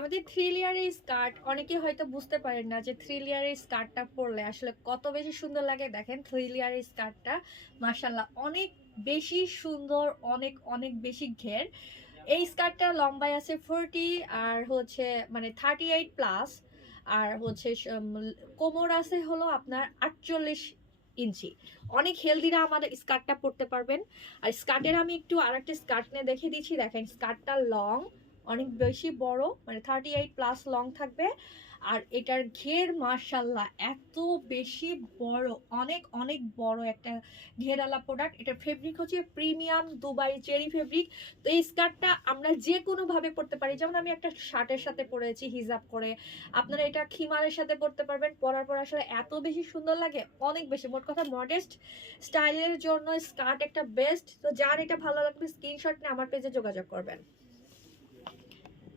আমাদের 3 লেয়ারের স্কার্ট অনেকে হয়তো বুঝতে পারেন না যে 3 লেয়ারের স্কার্টটা পরলে আসলে কত বেশি সুন্দর লাগে। দেখেন 3 লেয়ারের স্কার্টটা মাশাআল্লাহ অনেক বেশি সুন্দর, অনেক অনেক বেশি ঘের। এই স্কার্টটা লম্বায় আছে 40 আর হচ্ছে মানে 38 প্লাস আর হচ্ছে কোমর আছে হলো আপনার 48 ইঞ্চি। অনেক হেলদিরা আমাদের স্কার্টটা পরতে পারবেন। আর স্কার্টের আমি একটু আরেকটা স্কার্ট নিয়ে দেখিয়ে দিচ্ছি। দেখেন স্কার্টটা লং, অনেক বেশি বড়, মানে 38 প্লাস লং থাকবে। আর এটার ঘের মাশাআল্লাহ এত বেশি বড়, অনেক অনেক বড় একটা ঘেরালা প্রোডাক্ট। এটার ফেব্রিক হচ্ছে প্রিমিয়াম দুবাই চেরি ফেব্রিক। তো এই স্কার্টটা আমরা যে কোনোভাবে পরতে পারি। যেমন আমি একটা শার্টের সাথে পরেছি হিজাব করে। আপনারা এটা খিমারের সাথে পরতে পারবেন। পরার পর আসলে এত বেশি সুন্দর লাগে, অনেক বেশি। মোট কথা মডেস্ট স্টাইলের জন্য স্কার্ট একটা বেস্ট। তো যার এটা ভালো লাগবে স্ক্রিনশট নিয়ে আমার পেজে যোগাযোগ করবেন।